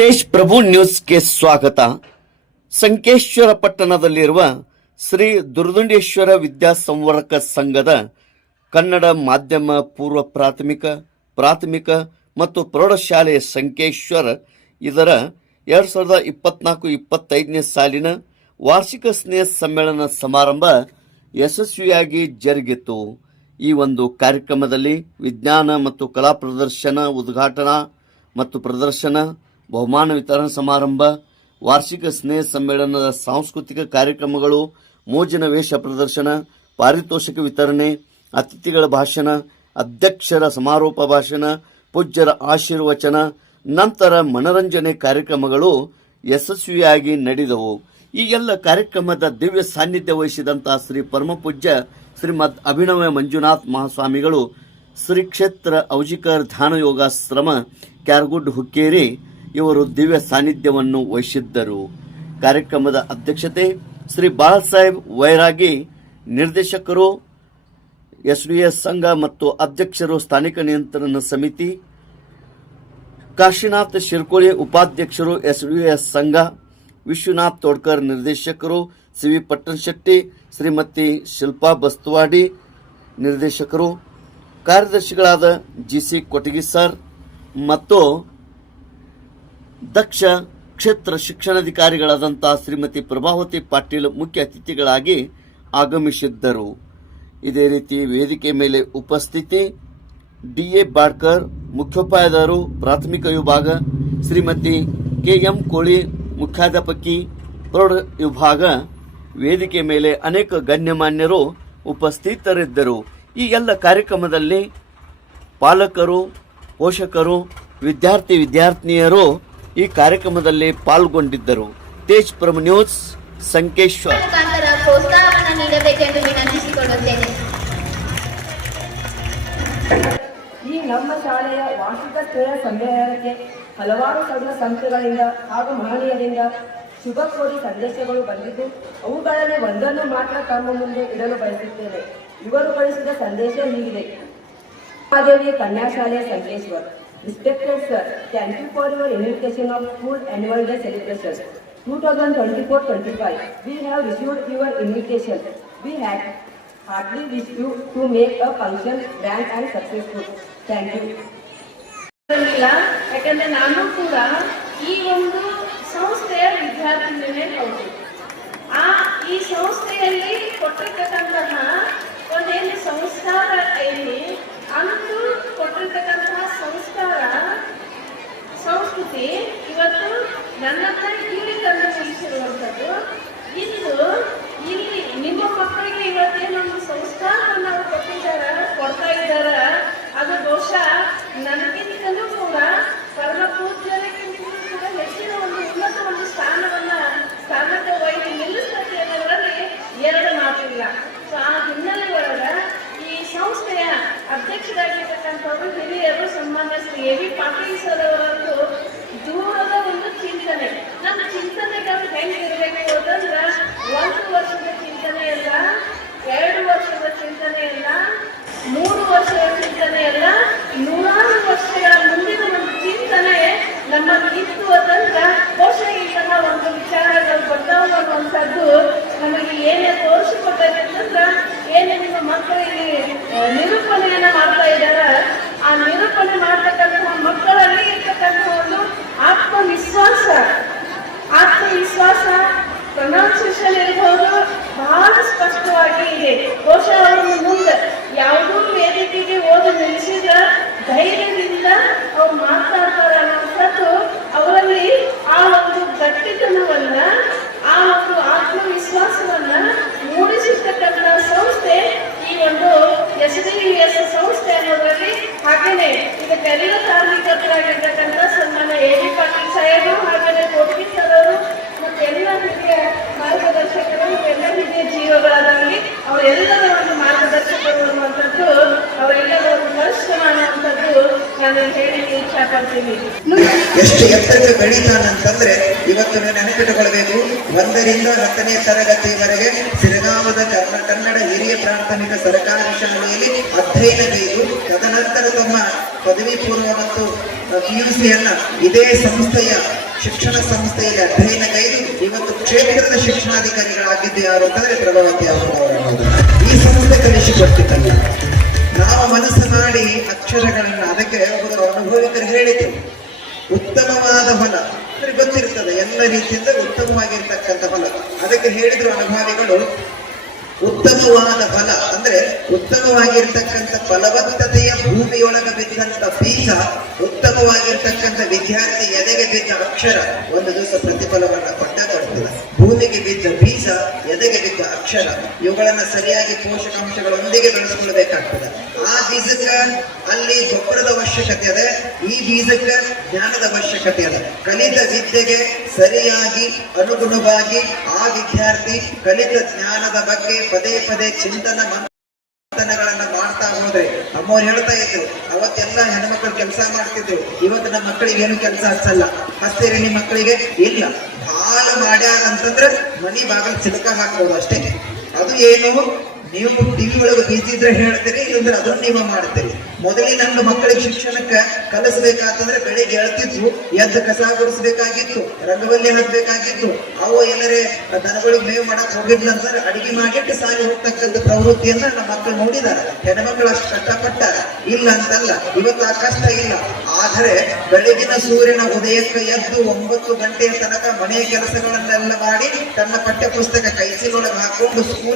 ತೇಜ್ ಪ್ರಭು ನ್ಯೂಸ್ಗೆ ಸ್ವಾಗತ. ಸಂಕೇಶ್ವರ ಪಟ್ಟಣದಲ್ಲಿರುವ ಶ್ರೀ ದುರ್ದುಂಡೇಶ್ವರ ವಿದ್ಯಾ ಸಂವರ್ಧಕ ಸಂಘದ ಕನ್ನಡ ಮಾಧ್ಯಮ ಪೂರ್ವ ಪ್ರಾಥಮಿಕ ಪ್ರಾಥಮಿಕ ಮತ್ತು ಪ್ರೌಢಶಾಲೆ ಸಂಕೇಶ್ವರ ಇದರ ಎರಡು ಸಾವಿರದ ಇಪ್ಪತ್ನಾಲ್ಕು ಇಪ್ಪತ್ತೈದನೇ ಸಾಲಿನ ವಾರ್ಷಿಕ ಸ್ನೇಹ ಸಮ್ಮೇಳನ ಸಮಾರಂಭ ಯಶಸ್ವಿಯಾಗಿ ಜರುಗಿತು. ಈ ಒಂದು ಕಾರ್ಯಕ್ರಮದಲ್ಲಿ ವಿಜ್ಞಾನ ಮತ್ತು ಕಲಾ ಪ್ರದರ್ಶನ, ಉದ್ಘಾಟನಾ ಮತ್ತು ಪ್ರದರ್ಶನ ಬಹುಮಾನ ವಿತರಣಾ ಸಮಾರಂಭ, ವಾರ್ಷಿಕ ಸ್ನೇಹ ಸಮ್ಮೇಳನದ ಸಾಂಸ್ಕೃತಿಕ ಕಾರ್ಯಕ್ರಮಗಳು, ಮೋಜಿನ ವೇಷ ಪ್ರದರ್ಶನ, ಪಾರಿತೋಷಿಕ ವಿತರಣೆ, ಅತಿಥಿಗಳ ಭಾಷಣ, ಅಧ್ಯಕ್ಷರ ಸಮಾರೋಪ ಭಾಷಣ, ಪೂಜ್ಯರ ಆಶೀರ್ವಚನ, ನಂತರ ಮನರಂಜನೆ ಕಾರ್ಯಕ್ರಮಗಳು ಯಶಸ್ವಿಯಾಗಿ ನಡೆದವು. ಈ ಎಲ್ಲ ಕಾರ್ಯಕ್ರಮದ ದಿವ್ಯ ಸಾನ್ನಿಧ್ಯ ವಹಿಸಿದಂತಹ ಶ್ರೀ ಪರಮಪೂಜ್ಯ ಶ್ರೀಮದ್ ಅಭಿನವ ಮಂಜುನಾಥ್ ಮಹಾಸ್ವಾಮಿಗಳು ಶ್ರೀ ಕ್ಷೇತ್ರ ಔಜಿಕರ್ ಧ್ಯಾನ ಯೋಗಾಶ್ರಮ ಕ್ಯಾರ್ಗುಡ್ ಹುಕ್ಕೇರಿ ಇವರು ದಿವ್ಯ ಸಾನ್ನಿಧ್ಯವನ್ನು ವಹಿಸಿದ್ದರು. ಕಾರ್ಯಕ್ರಮದ ಅಧ್ಯಕ್ಷತೆ ಶ್ರೀ ಬಾಳಾಸಾಹೇಬ್ ವೈರಾಗಿ ನಿರ್ದೇಶಕರು ಎಸ್ ಸಂಘ ಮತ್ತು ಅಧ್ಯಕ್ಷರು ಸ್ಥಾನಿಕ ನಿಯಂತ್ರಣ ಸಮಿತಿ, ಕಾಶಿನಾಥ್ ಶಿರ್ಕೋಳಿ ಉಪಾಧ್ಯಕ್ಷರು ಎಸ್ ಸಂಘ, ವಿಶ್ವನಾಥ್ ತೋಡ್ಕರ್ ನಿರ್ದೇಶಕರು, ಸಿ ವಿ ಪಟ್ಟಣಶೆಟ್ಟಿ, ಶ್ರೀಮತಿ ಶಿಲ್ಪಾ ಬಸ್ತುವಾಡಿ ನಿರ್ದೇಶಕರು, ಕಾರ್ಯದರ್ಶಿಗಳಾದ ಜಿ ಸಿ ಕೊಟಗಿ ಸರ್ ಮತ್ತು ದಕ್ಷ ಕ್ಷೇತ್ರ ಶಿಕ್ಷಣಾಧಿಕಾರಿಗಳಾದಂಥ ಶ್ರೀಮತಿ ಪ್ರಭಾವತಿ ಪಾಟೀಲ್ ಮುಖ್ಯ ಅತಿಥಿಗಳಾಗಿ ಆಗಮಿಸಿದ್ದರು. ಇದೇ ರೀತಿ ವೇದಿಕೆ ಮೇಲೆ ಉಪಸ್ಥಿತಿ ಡಿ ಎ ಬಾಡ್ಕರ್ ಮುಖ್ಯೋಪಾಧ್ಯಾಯರು, ಪ್ರಾಥಮಿಕ ವಿಭಾಗ, ಶ್ರೀಮತಿ ಕೆ ಎಂ ಕೋಳಿ, ಮುಖ್ಯಾಧ್ಯಾಪಕಿ, ಪ್ರೌಢ ವಿಭಾಗ, ವೇದಿಕೆ ಮೇಲೆ ಅನೇಕ ಗಣ್ಯಮಾನ್ಯರು ಉಪಸ್ಥಿತರಿದ್ದರು. ಈ ಎಲ್ಲ ಕಾರ್ಯಕ್ರಮದಲ್ಲಿ ಪಾಲಕರು, ಪೋಷಕರು, ವಿದ್ಯಾರ್ಥಿ, ವಿದ್ಯಾರ್ಥಿನಿಯರು ಈ ಕಾರ್ಯಕ್ರಮದಲ್ಲಿ ಪಾಲ್ಗೊಂಡಿದ್ದರು. ತೇಜ್ ಪ್ರಮ ನ್ಯೂಸ್ ಸಂಕೇಶ್ವರ್. ಮುಖಾಂತರ ಪ್ರೋತ್ಸಾಹವನ್ನು ನೀಡಬೇಕೆಂದು ವಿನಂತಿಸಿಕೊಳ್ಳುತ್ತೇನೆ. ಈ ನಮ್ಮ ಶಾಲೆಯ ವಾರ್ಷಿಕ ಸ್ನೇಹ ಸಮ್ಮೇಳನಕ್ಕೆ ಹಲವಾರು ಸಂಘ ಸಂಸ್ಥೆಗಳಿಂದ ಹಾಗೂ ಮಹನೀಯರಿಂದ ಶುಭ ಕೋರಿ ಸಂದೇಶಗಳು ಬಂದಿದ್ದು ಅವುಗಳಲ್ಲಿ ಒಂದನ್ನು ಮಾತ್ರ ತಮ್ಮ ಮುಂದೆ ಇಡಲು ಬಯಸುತ್ತೇನೆ ಇವರು ಕಳಿಸಿದ ಸಂದೇಶ ಹೀಗಿದೆ. Mahadevi ಕನ್ಯಾಶಾಲೆ Sankeshwar. Respected sir thank you for your invitation of school annual day celebration. 2024-25 we have received your invitation we had hardly wish you to make a function grand and successful thank you ಯಾಕಂದ್ರೆ ನಾನು ಕೂಡ ಈ ಒಂದು ಸಂಸ್ಥೆಯ ವಿದ್ಯಾರ್ಥಿನೇ ಹೌದು ಆ ಈ ಸಂಸ್ಥೆಯಲ್ಲಿ ಕೊಟ್ಟಿರ್ತಕ್ಕಂತಹ ಒಂದೇನು ಸಂಸ್ಕಾರ ಐತಿ ಅಂತೂ ಕೊಟ್ಟಿರ್ತಕ್ಕಂತಹ ಸಂಸ್ಕಾರ ಸಂಸ್ಕೃತಿ ಇವತ್ತು ನನ್ನ ಹತ್ರ ಇಲ್ಲಿ ತಂದು ನಿಲ್ಲಿಸಿರುವಂಥದ್ದು ಇಂದು ಇಲ್ಲಿ ನಿಮ್ಮ ಮಕ್ಕಳಿಗೆ ಇವತ್ತೇನೊಂದು ಸಂಸ್ಕಾರವನ್ನು ಅವರು ಕೊಟ್ಟಿದ್ದಾರ, ಕೊಡ್ತಾ ಇದ್ದಾರೆ. ಅದು ಬಹುಶಃ ನನಗಿಂತಲೂ ಕೂಡ ಪರಮ ಪೂಜ್ಯರಿಗಿಂತಲೂ ಕೂಡ ಹೆಚ್ಚಿನ ಒಂದು ಉನ್ನತ ಒಂದು ಸ್ಥಾನವನ್ನ ಸ್ಥಾನಕ್ಕೆ ಒಯ್ದು ನಿಲ್ಲಿಸ್ತದೆ ಅನ್ನೋದರಲ್ಲಿ ಎರಡು ಮಾತಿಲ್ಲ. ಸೊ ಆ ಹಿನ್ನೆಲೆ ಒಳಗೆ ಈ ಸಂಸ್ಥೆಯ ಅಧ್ಯಕ್ಷರಾಗಿರ್ತಕ್ಕಂಥವರು ಹಿರಿಯರು, ಸನ್ಮಾನ್ಯ Shri A V Patil sir ಅವರದ್ದು ದೂರದ ಒಂದು ಚಿಂತನೆ ನನ್ನ ಚಿಂತನೆಗೆ ಅದು ಹೆಂಗಿರ್ಬೇಕು ಅಂತಂದ್ರೆ ಒಂದು ವರ್ಷದ ಚಿಂತನೆ ಅಲ್ಲ ಎರಡು ವರ್ಷದ ಚಿಂತನೆ ಅಲ್ಲ ಮೂರು ವರ್ಷದ ಚಿಂತನೆ ಅಲ್ಲ ನೂರಾರು ವರ್ಷಗಳ ಮುಂದಿನ ಒಂದು ಚಿಂತನೆ ನಮ್ಮ ಇತ್ತು ಅಂತಂದ್ರೆ ಬಹುಶಃ ಈ ತರ ಒಂದು ವಿಚಾರಗಳು ಬರ್ತಾವ ಅನ್ನುವಂಥದ್ದು ನಮಗೆ ಏನೇ ತೋರಿಸಿಕೊಟ್ಟೈತೆ ಅಂತಂದ್ರೆ ಏನೇ ನಿಮ್ಮ ಮಕ್ಕಳಿಗೆ ಆ, ನಿರೂಪಣೆಯನ್ನ ಮಾಡ್ತಾ ಇದ್ದಾರ ಆ ನಿರೂಪಣೆ ಮಾಡ್ತಕ್ಕಂತಹ ಮಕ್ಕಳಲ್ಲಿ ಇರ್ತಕ್ಕಂಥ ಒಂದು ಆತ್ಮವಿಶ್ವಾಸ ಆತ್ಮವಿಶ್ವಾಸ ಪ್ರೊನೌನ್ಸಿಯೇಷನ್ ಇರಬಹುದು ಬಹಳ ಸ್ಪಷ್ಟವಾಗಿ ಇದೆ. ಬಹುಶಃ ಅವರನ್ನು ಮುಂದೆ ಯಾವುದೋ ವೇದಿಕೆಗೆ ಓದು ನಿಲ್ಲಿಸಿದ ಧೈರ್ಯದಿಂದ ಅವ್ರು ಮಾತಾಡ್ತಾರೆ ಅನ್ನೋಂಥದ್ದು ಅವರಲ್ಲಿ ಆ ಒಂದು ಗಟ್ಟಿತನವನ್ನ, ಆ ಒಂದು ಆತ್ಮವಿಶ್ವಾಸವನ್ನ ಮೂಡಿಸಿರ್ತಕ್ಕಂಥ ಸಂಸ್ಥೆ ಈ ಒಂದು ಎಸ್ ಡಿ ಎಸ್ ಸಂಸ್ಥೆ ಅನ್ನೋದ್ರಲ್ಲಿ ಹಾಗೇನೆ. ಇದಕ್ಕೆಲ್ಲ ಕಾರ್ಮಿಕರಾಗಿರ್ತಕ್ಕಂಥ ಸನ್ಮಾನ ಎ ಡಿ ಪಾಟೀಲ್ ಸಾಹೇಬರು எல்லாரும் ಎಷ್ಟು ಎತ್ತರಕ್ಕೆ ಬೆಳೀತಾನಂತಂದ್ರೆ ಇವತ್ತು ನೆನಪಿಟ್ಟುಕೊಳ್ಬೇಕು ಒಂದರಿಂದ ಹತ್ತನೇ ತರಗತಿವರೆಗೆ ಸಿರಗಾಮದ ಕನ್ನಡ ಹಿರಿಯ ಪ್ರಾಥಮಿಕ ಸರ್ಕಾರಿ ಶಾಲೆಯಲ್ಲಿ ಅಧ್ಯಯನ ಬೇಕು ತದನಂತರ ತಮ್ಮ ಪದವಿ ಪೂರ್ವ ಮತ್ತು ಪಿಯುಸಿಯನ್ನ ಇದೇ ಸಂಸ್ಥೆಯ ಶಿಕ್ಷಣ ಸಂಸ್ಥೆಯಲ್ಲಿ ಅಧ್ಯಯನಗೈದು ಇವತ್ತು ಕ್ಷೇತ್ರದ ಶಿಕ್ಷಣಾಧಿಕಾರಿಗಳಾಗಿದ್ದು ಯಾರು ಅಂತಂದ್ರೆ ಪ್ರಭಾವತಿ ಅವರು ಈ ಸಂಸ್ಥೆ ಕಲಿಸಿಕೊಟ್ಟಿದ್ದಲ್ಲ ನಾವು ಮನಸ್ಸು ಮಾಡಿ ಅಕ್ಷರಗಳನ್ನು ಅದಕ್ಕೆ ಒಬ್ಬರು ಅನುಭವಿಕರು ಹೇಳಿದ್ರು ಉತ್ತಮವಾದ ಹೊಲ, ಅಂದ್ರೆ ಗೊತ್ತಿರ್ತದೆ, ಎಲ್ಲ ರೀತಿಯಿಂದ ಉತ್ತಮವಾಗಿರ್ತಕ್ಕಂಥ ಹೊಲ. ಅದಕ್ಕೆ ಹೇಳಿದ್ರು ಅನುಭವಿಗಳು, ಉತ್ತಮವಾದ ಫಲ ಅಂದ್ರೆ ಉತ್ತಮವಾಗಿರ್ತಕ್ಕಂಥ ಫಲವತ್ತತೆಯ ಭೂಮಿಯೊಳಗ ಬಿದ್ದಂತ ಬೀಜ, ಉತ್ತಮವಾಗಿರ್ತಕ್ಕಂಥ ವಿದ್ಯಾರ್ಥಿ ಎದೆಗೆ ಬಿದ್ದ ಅಕ್ಷರ, ಒಂದು ದಿವಸ ಪ್ರತಿಫಲವನ್ನ ಕೊಟ್ಟ ಕೊಡ್ತದೆ ಭೂಮಿಗೆ ಬಿದ್ದ ಬೀಜ ಎದೆಗೆ ಬಿದ್ದ ಅಕ್ಷರ. ಇವುಗಳನ್ನ ಸರಿಯಾಗಿ ಪೋಷಕಾಂಶಗಳೊಂದಿಗೆ ಬೆಳೆಸ್ಕೊಳ್ಬೇಕಾಗ್ತದೆ ಆ ಬೀಜಕ್ಕ ಅಲ್ಲಿ ಗೊಬ್ಬರದ ಅವಶ್ಯಕತೆ ಅದ, ಈ ಬೀಜಕ್ಕ ಜ್ಞಾನದ ಅವಶ್ಯಕತೆ ಅದ. ಕಲಿತ ವಿದ್ಯೆಗೆ ಸರಿಯಾಗಿ, ಅನುಗುಣವಾಗಿ ಆ ವಿದ್ಯಾರ್ಥಿ ಕಲಿತ ಜ್ಞಾನದ ಬಗ್ಗೆ ಪದೇ ಪದೇ ಚಿಂತನ ಮಂಥನಗಳನ್ನ ಮಾಡ್ತಾ ಅಮ್ಮವ್ರು ಹೇಳ್ತಾ ಇದ್ರು, ಅವತ್ತೆಲ್ಲ ಹೆಣ್ಮಕ್ಳು ಕೆಲಸ ಮಾಡ್ತಿದ್ರು, ಇವತ್ತು ನಮ್ಮ ಮಕ್ಕಳಿಗೆ ಏನು ಕೆಲಸ ಹಚ್ಚಲ್ಲ. ಹಚ್ತೀರಿ ನಿಮ್ಮ ಮಕ್ಕಳಿಗೆ? ಇಲ್ಲ. ಭಾಳ ಮಾಡ್ಯಾರ ಅಂತಂದ್ರೆ ಮನಿ ಬಾಗಿಲು ಚಿಲಕ ಹಾಕೋದು ಅಷ್ಟೇ. ಅದು ಏನು? ನೀವು ಟಿವಿ ಒಳಗೆ ಬೀಸಿದ್ರೆ ಹೇಳ್ತೀರಿ, ಇಲ್ಲಂದ್ರೆ ಅದನ್ನ ನೀವು ಮಾಡ್ತೀರಿ. ಮೊದಲೇ ನನ್ನ ಮಕ್ಕಳಿಗೆ ಶಿಕ್ಷಣಕ್ಕೆ ಕಲಿಸ್ಬೇಕಾತಂದ್ರೆ ಬೆಳಿಗ್ಗೆ ಎಳ್ತಿದ್ವು, ಎದ್ದ ಕಸ ಗುಡಿಸ್ಬೇಕಾಗಿತ್ತು, ರಂಗವಲ್ಲಿ ಹಾಕ್ಬೇಕಾಗಿತ್ತು ಅವು ಏನಾರೇ ದನಗಳಿಗೆ ಮೇವು ಮಾಡಕ್ ಹೋಗಿದ್ಲಂದ್ರೆ ಅಡಿಗೆ ಮಾಡಿಟ್ಟು ಸಾಲಿ ಹೋಗ್ತಕ್ಕಂಥ ಪ್ರವೃತ್ತಿಯನ್ನ ನಮ್ಮ ಮಕ್ಕಳು ನೋಡಿದಾರ. ಹೆಣ್ಮಕ್ಳು ಅಷ್ಟು ಕಷ್ಟಪಟ್ಟಾರ? ಇಲ್ಲ ಅಂತಲ್ಲ, ಇವತ್ತು ಆ ಕಷ್ಟ ಇಲ್ಲ. ಆದರೆ ಬೆಳಗಿನ ಸೂರ್ಯನ ಉದಯಕ್ಕೆ ಎದ್ದು ಒಂಬತ್ತು ಗಂಟೆಯ ತನಕ ಮನೆಯ ಕೆಲಸಗಳನ್ನೆಲ್ಲ ಮಾಡಿ ತನ್ನ ಪಠ್ಯ ಪುಸ್ತಕ ಕೈಸಿನೊಳಗೆ ಹಾಕೊಂಡು ಸ್ಕೂಲ್